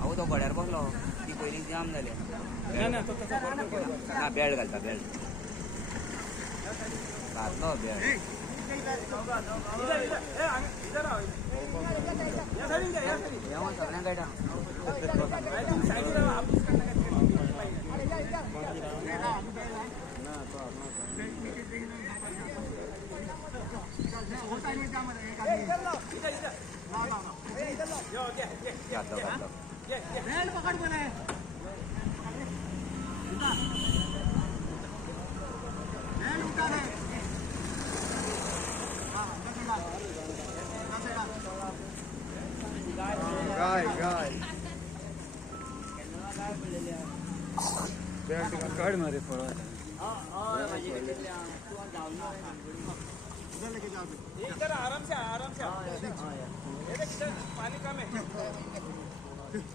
अहो तो गड्यार बसलो ती पयली जाम जाले ना बेल्ट घालता बेल्ट घातलो बेल्ट सगळ्यांक कळटा काढ मारे फळा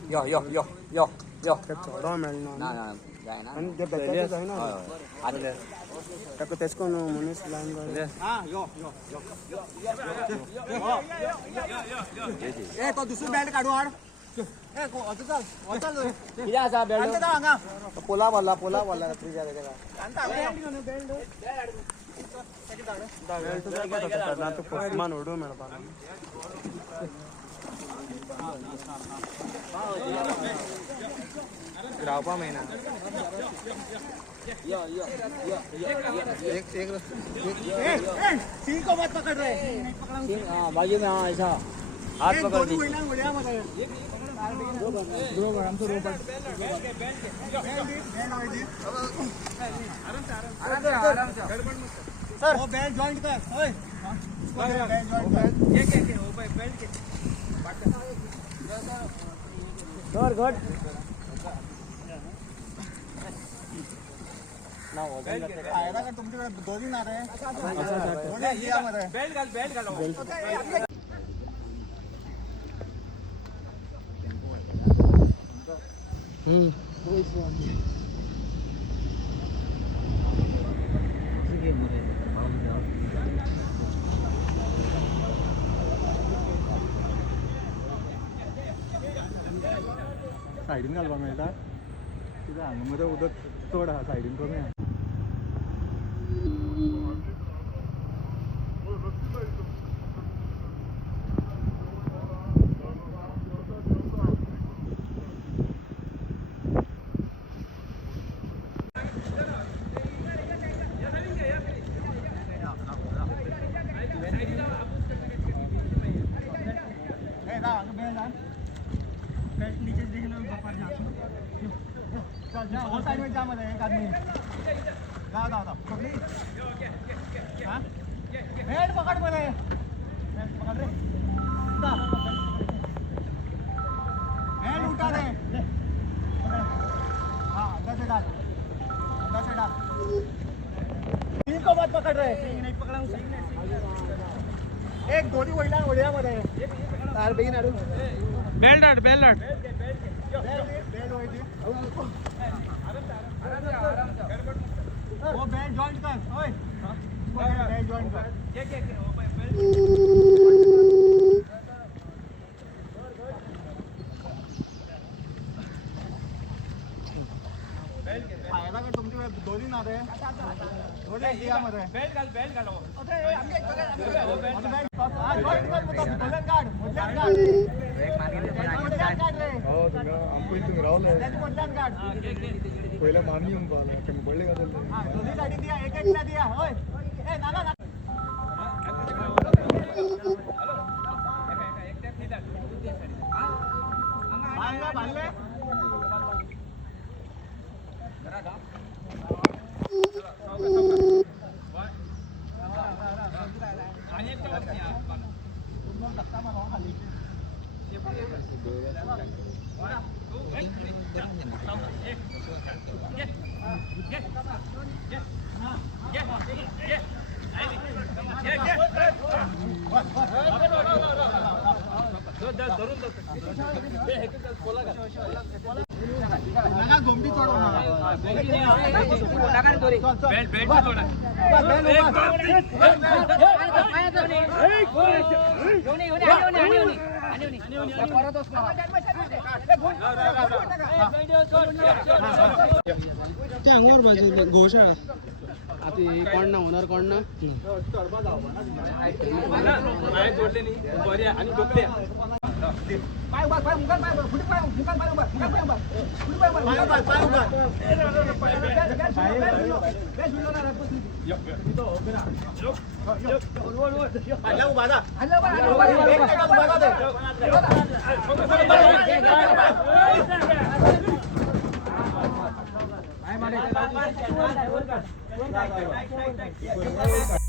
यो यो यो यो यो चढा मेळना ना ना जायना आणि ते बेल्ट जायना आदले ताका तेच कोन मनीस लाइन गले ए तो दुसरो बेल्ट काढू हाड ए को अजून चल चल किया असा बेल्ट हांगा पोला वाला रात्री जा तेका बेल्ट ना तो फसमान ओडू मेळपा रावपा महिना एक सिंह को मत पकड़ रहे बाजू में हाँ ऐसा हाथ पकड़ दी सर वो बेल्ट जॉइंट कर ओए बेल्ट जॉइंट कर ये वो बेल्ट के गुड ना वजन करते आएगा का तुमच्याकडे 2 दिन आ रहे हैं अच्छा ये मध्ये बेल्ट घालो साइडीन घालपा मेळटा कित्याक हांगा मरे उदक चड आहा साइडीन कमी आहा नीचे देखना चल जा और साइड में जा मत एक आदमी जाओ पकड़ी हां बेल्ट पकड़ मेरे बेल्ट पकड़ रे बेल्ट उठा रे हां अंदर से डाल सिंह को मत पकड़ रहे सिंह नहीं पकड़ा सिंह ने एक दोरी वळला ओढ्या मध्ये तार बेगीन आडू बेल्ट होती वो बेल्ट जॉइंट कर ओए बेल्ट जॉइंट कर वो बेल्ट आएगा का तुमचे 2 दिन आ रहे हैं थोड़े दिया मध्ये बेल्ट घालो अरे आमगे बेल्ट काढ ब्रेक मारके दे हो तुम्ही राहुले पहिला मारणी येऊन पाहिला कमी पडले का त्याला दोन्ही गाडी दिया एक ना दिया होय ए नाना बांधले घोमटी चढव ते अंगावर बाजू गोशाळा आता कोण ना होणार कोण ना काय